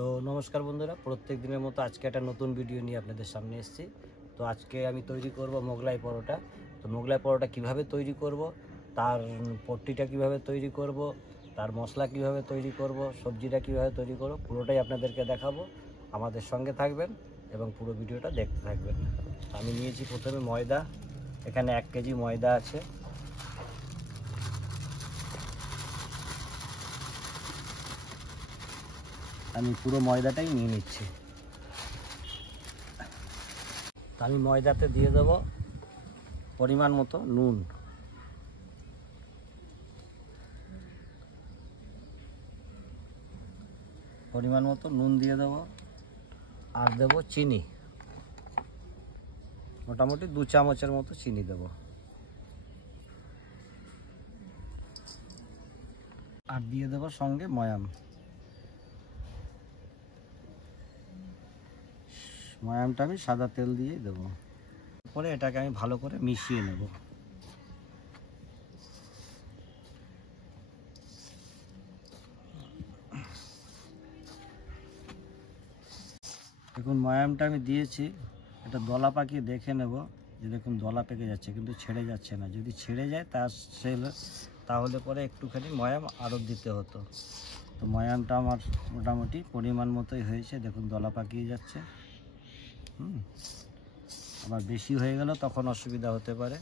তো নমস্কার বন্ধুরা, প্রত্যেক দিনের মতো আজকে একটা নতুন ভিডিও নিয়ে আপনাদের সামনে এসেছি। তো আজকে আমি তৈরি করব মোগলাই পরোটা। তো মোগলাই পরোটা কিভাবে তৈরি করব, তার পট্টিটা কিভাবে তৈরি করব, তার মশলা কিভাবে তৈরি করব, সবজিটা কিভাবে তৈরি করব, পুরোটাই আপনাদেরকে দেখাবো। আমাদের সঙ্গে থাকবেন এবং পুরো ভিডিওটা দেখতে থাকবেন। আমি নিয়েছি প্রথমে ময়দা, এখানে 1 কেজি ময়দা আছে। আমি পুরো ময়দাটাই নিয়ে নিচ্ছি। আমি ময়দাতে দিয়ে দেব পরিমাণ মতো নুন, দিয়ে দেব, আর দেব চিনি, মোটামুটি 2 চামচের মতো চিনি দেব, আর দিয়ে দেব সঙ্গে ময়ামটা আমি সাদা তেল দিয়েই দেবো। পরে এটাকে আমি ভালো করে মিশিয়ে নেব। দেখুন ময়ামটা আমি দিয়েছি, এটা দলা পাকিয়ে দেখে নেব যে দেখুন দলা পেকে যাচ্ছে, কিন্তু ছেড়ে যাচ্ছে না। যদি ছেড়ে যায় তাহলে পরে একটুখানি ময়াম আরও দিতে হতো। তো ময়ামটা আমার মোটামুটি পরিমাণ মতোই হয়েছে, দেখুন দলা পাকিয়ে যাচ্ছে। আবার বেশি হয়ে গেল তখন অসুবিধা হতে পারে,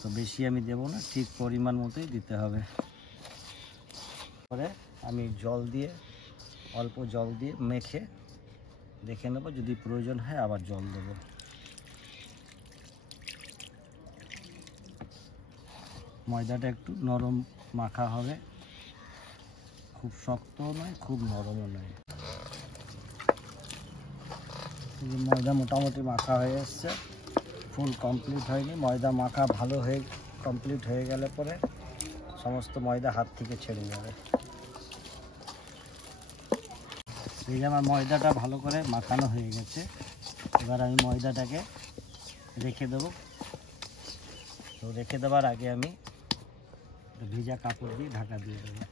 তো বেশি আমি দেব না, ঠিক পরিমাণ মতোই দিতে হবে। পরে আমি অল্প জল দিয়ে মেখে দেখে নেব, যদি প্রয়োজন হয় আবার জল দেব। ময়দাটা একটু নরম মাখা হবে, খুব শক্তও নয় খুব নরমও নয়। ময়দা মোটামুটি মাখা হয়ে এসছে, ফুল কমপ্লিট হয়নি। ময়দা মাখা ভালো হয়ে কমপ্লিট হয়ে গেলে পরে সমস্ত ময়দা হাত থেকে ছেড়ে যাবে। এই যে আমার ময়দাটা ভালো করে মাখানো হয়ে গেছে, এবার আমি ময়দাটাকে রেখে দেবো। তো রেখে দেওয়ার আগে আমি ভিজা কাপড় দিয়ে ঢাকা দিয়ে দেবো,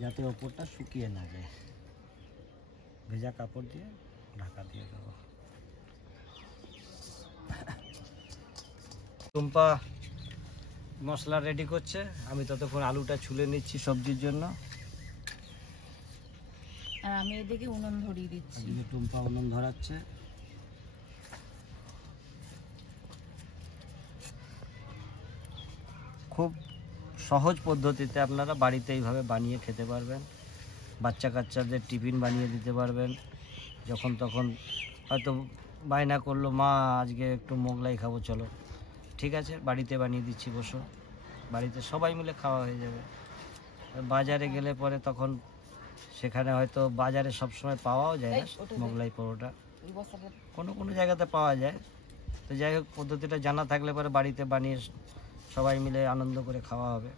যাতে ওপরটা শুকিয়ে না যায়। ভেজা কাপড় দিয়ে ঢাকা দিয়ে দেবো। টুম্পা মশলা রেডি করছে, আমি ততক্ষণ আলুটা ছুলে নিচ্ছি সবজির জন্য। আর আমি এদিকে উনুন ধরিয়ে দিচ্ছি। টুম্পা উনুন ধরাচ্ছে। খুব সহজ পদ্ধতিতে আপনারা বাড়িতে এইভাবে বানিয়ে খেতে পারবেন। বাচ্চা কাচ্চাদের টিফিন বানিয়ে দিতে পারবেন। যখন তখন হয়তো বায়না করলো, মা আজকে একটু মোগলাই খাবো, চলো ঠিক আছে বাড়িতে বানিয়ে দিচ্ছি, বসো, বাড়িতে সবাই মিলে খাওয়া হয়ে যাবে। বাজারে গেলে পরে তখন সেখানে হয়তো বাজারে সবসময় পাওয়াও যায় না মোগলাই পরোটা, কোনো জায়গাতে পাওয়া যায়। তো যাই হোক, পদ্ধতিটা জানা থাকলে পরে বাড়িতে বানিয়ে সবাই মিলে আনন্দ করে খাওয়া হবে।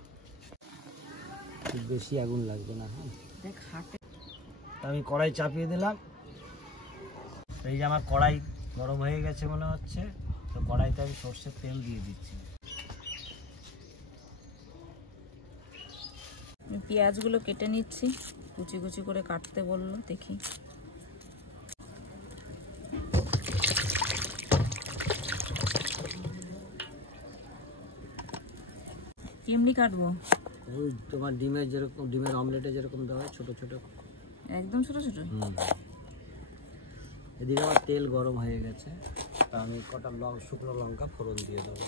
বেশি আগুন লাগবে না। হ্যাঁ, আমি কড়াই চাপিয়ে দিলাম। এই যে আমার কড়াই গরম হয়ে গেছে মনে হচ্ছে, তো কড়াইতে আমি সর্ষের তেল দিয়ে দিচ্ছি। আমি পেঁয়াজগুলো কেটে নিচ্ছি, কুচি কুচি করে কাটতে বললো, দেখি। কেমনি কাটবো? ওই তোমার ডিমের অমলেটে যেরকম দেওয়া হয়, ছোট ছোট, একদম ছোট ছোট। এদিকে আমার তেল গরম হয়ে গেছে, তা আমি কটা শুকনো লঙ্কা ফোড়ন দিয়ে দেবো।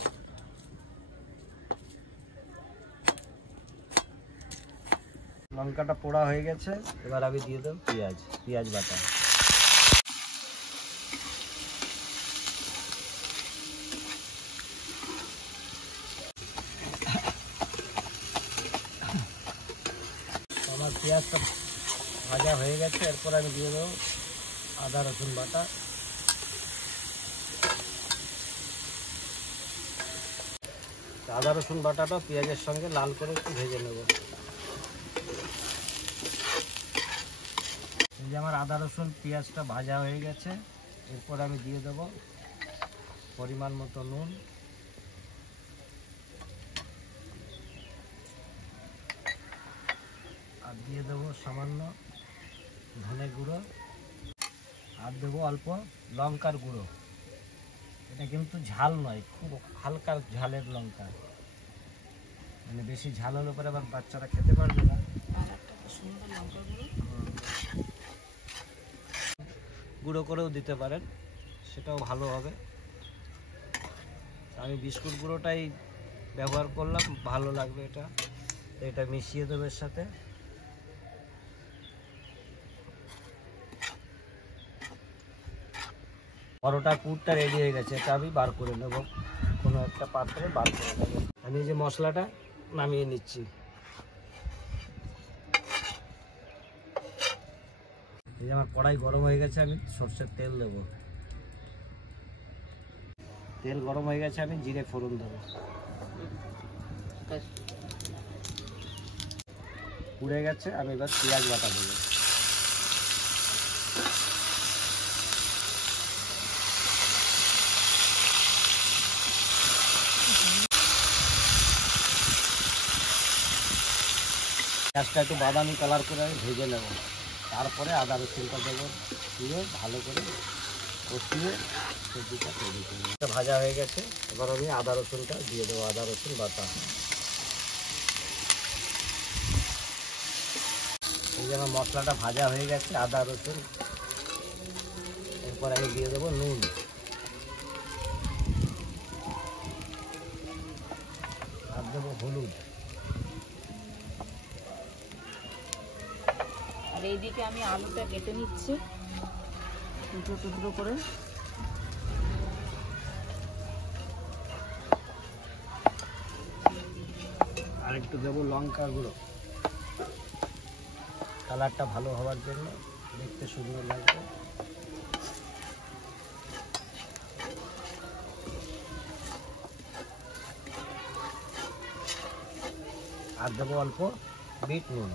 লঙ্কাটা পোড়া হয়ে গেছে, এবার আমি দিয়ে দেবো পেঁয়াজ বাটা। আমার পেঁয়াজটা ভাজা হয়ে গেছে, এরপর আমি দিয়ে দেবো আদা রসুন বাটা। আদা রসুন বাটাটা পেঁয়াজের সঙ্গে লাল করে একটু ভেজে নেব। এই যে আমার আদা রসুন পেঁয়াজটা ভাজা হয়ে গেছে, এরপর আমি দিয়ে দেব পরিমাণ মতো নুন, আর দিয়ে দেবো সামান্য ধনে আর দেবো অল্প লঙ্কার গুঁড়ো। এটা কিন্তু ঝাল নয়, খুব হালকা ঝালের লঙ্কা, মানে বেশি ঝাল হলে পরে আবার বাচ্চারা খেতে পারবে না। গুঁড়ো করেও দিতে পারেন, সেটাও ভালো হবে। আমি বিস্কুট গুঁড়োটাই ব্যবহার করলাম, ভালো লাগবে এটা। এটা মিশিয়ে দেবো এর সাথে। পরোটার পুরটা রেডি হয়ে গেছে, এটা আমি বার করে নেব, কোনো একটা পাত্রে বার করে নেব। আমি যে মশলাটা নামিয়ে নিচ্ছি। এই যে আমার কড়াই গরম হয়ে গেছে, আমি সরষের তেল দেব। তেল গরম হয়ে গেছে, আমি জিরে ফোড়ন দেবো। পুড়ে গেছে, আমি এবার পেঁয়াজ বাটা দেবো। পেঁয়াজটা একটু বাদামি কালার করে ভেজে নেব, তারপরে আদা রসুনটা দেবো, দিয়ে ভালো করে কষিয়ে সবজিটা তৈরি করবো। ভাজা হয়ে গেছে, এবার আমি আদা রসুনটা দিয়ে দেবো, আদা রসুন বাটা। এই যে আমার মশলাটা ভাজা হয়ে গেছে, আদা রসুন। এরপর আমি দিয়ে দেবো নুন, আর দেবো হলুদ। আর এইদিকে আমি আলুটা কেটে নিচ্ছি টুকরো টুকরো করে। আর একটু দেবো লঙ্কা গুঁড়ো, কালারটা ভালো হওয়ার জন্য, দেখতে সুন্দর লাগবে। আর দেবো অল্প বিট নুন।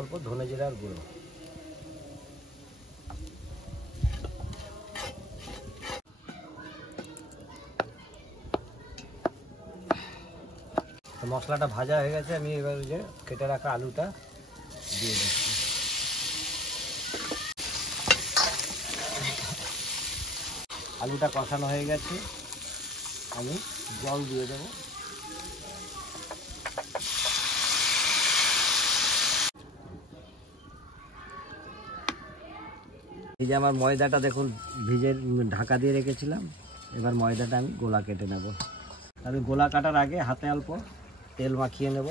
অল্প ধনে জিরার গুঁড়ো। মশলাটা ভাজা হয়ে গেছে, আমি এবার যে কেটে রাখা আলুটা দিয়ে দিচ্ছি। আলুটা কষানো হয়ে গেছে, আমি জল দিয়ে দেবো। এই যে আমার ময়দাটা দেখুন ভিজে ঢাকা দিয়ে রেখেছিলাম, এবার ময়দাটা আমি গোলা কেটে নেব। আমি গোলা কাটার আগে হাতে অল্প তেল মাখিয়ে নেব,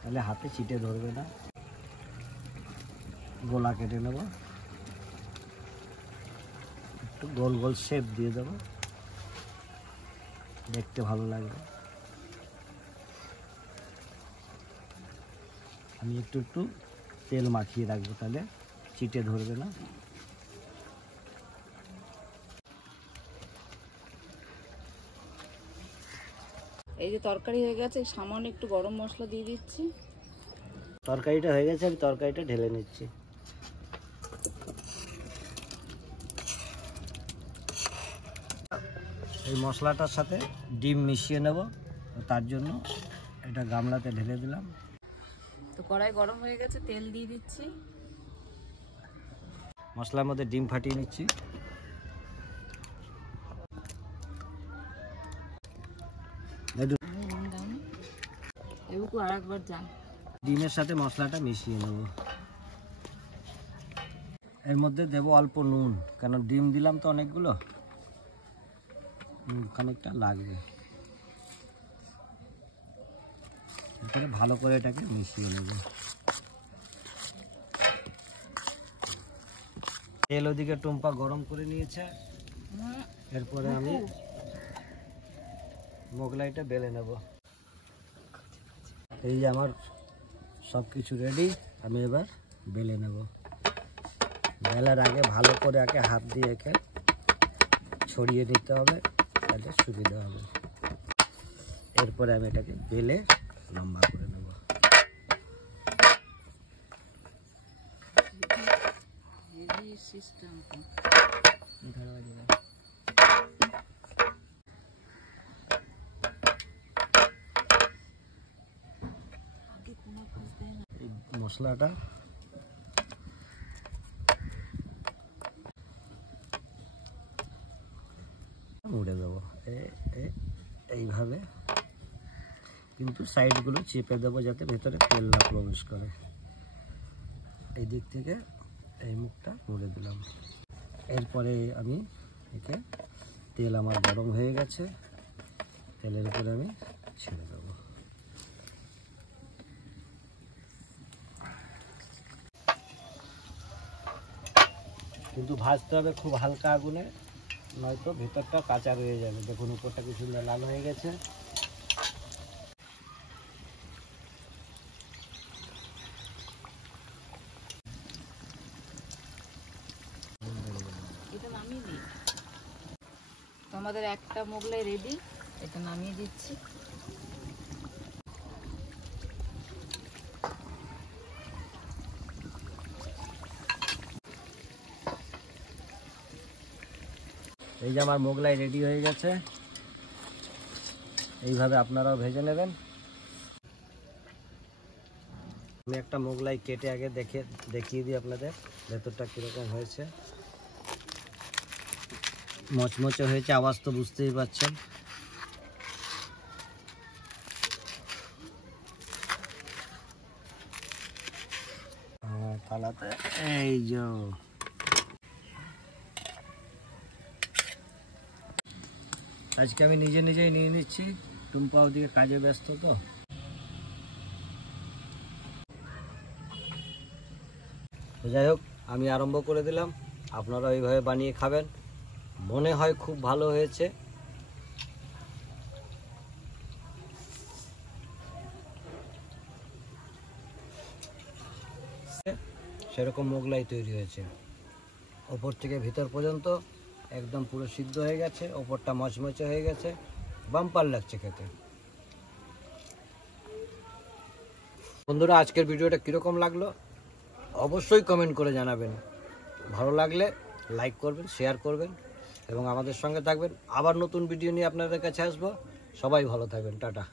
তাহলে হাতে চিটে ধরবে না। গোলা কেটে নেব, একটু গোল গোল শেপ দিয়ে দেবো, দেখতে ভালো লাগবে। আমি একটু একটু তেল মাখিয়ে রাখবো, তাহলে চিটে ধরবে না। এই যে তরকারি হয়ে গেছে, সামান্য একটু গরম মশলা দিয়ে দিচ্ছি। তরকারিটা হয়ে গেছে, আমি তরকারিটা ঢেলে নিচ্ছি। এই মশলাটার সাথে ডিম মিশিয়ে নেব, তার জন্য এটা গামলাতে ঢেলে দিলাম। তো কড়াই গরম হয়ে গেছে, তেল দিয়ে দিচ্ছি। মশলার মধ্যে ডিম ফাটিয়ে নিচ্ছি। আর একবার যান, ডিমের সাথে মশলাটা মিশিয়ে নেব। এর মধ্যে দেব অল্প নুন, কারণ ডিম দিলাম তো অনেকগুলো, খানিকটা লাগবে। এরপরে ভালো করে এটাকে মিশিয়ে নেব। তেল ওদিকে টুম্পা গরম করে নিয়েছে, এরপরে আমি মোগলাইটা বেলে নেব। এই যে আমার সব কিছু রেডি, আমি এবার বেলে নেব। বেলার আগে ভালো করে একে হাত দিয়ে একে ছড়িয়ে নিতে হবে, তাহলে সুবিধা হবে। এরপরে আমি এটাকে বেলে লম্বা করে নেব। মশলাটা মুড়ে দেবো এইভাবে, কিন্তু সাইডগুলো চেপে দেবো যাতে ভেতরে তেল না প্রবেশ করে। এই দিক থেকে এই মুখটা মুড়ে দিলাম। এরপরে আমি একে, তেল আমার গরম হয়ে গেছে, তেলের উপরে আমি ছেড়ে দেবো। কিন্তু ভাজতে হবে খুব হালকা আগুনে, নয়তো ভেতরটা কাঁচা রয়ে যাবে। দেখুন উপরটা কি সুন্দর লাল হয়ে গেছে। এটা নামিয়ে দিই। তো আমাদের একটা মোগলাই রেডি, এটা নামিয়ে দিচ্ছি। এই যে আমার মোগলাই রেডি হয়ে গেছে, এইভাবে আপনারাও ভেজে নেবেন। আমি একটা মোগলাই কেটে আগে দেখিয়ে দিই আপনাদের ভেতরটা কীরকম হয়েছে। মচমচে হয়েছে, আওয়াজ তো বুঝতেই পারছেন। থালাতে এই যে আজকে আমি নিজেই নিয়ে নিচ্ছি, টুম্পা ওদিকে কাজে ব্যস্ত। তো যাই হোক, আমি আরম্ভ করে দিলাম। আপনারা এইভাবে বানিয়ে খাবেন, মনে হয় খুব ভালো হয়েছে। সেরকম মোগলাই তৈরি হয়েছে, ওপর থেকে ভিতর পর্যন্ত একদম পুরো সিদ্ধ হয়ে গেছে, ওপরটা মচমচে হয়ে গেছে, বাম্পার লাগছে খেতে। বন্ধুরা, আজকের ভিডিওটা কীরকম লাগলো অবশ্যই কমেন্ট করে জানাবেন। ভালো লাগলে লাইক করবেন, শেয়ার করবেন এবং আমাদের সঙ্গে থাকবেন। আবার নতুন ভিডিও নিয়ে আপনাদের কাছে আসবো। সবাই ভালো থাকবেন, টাটা।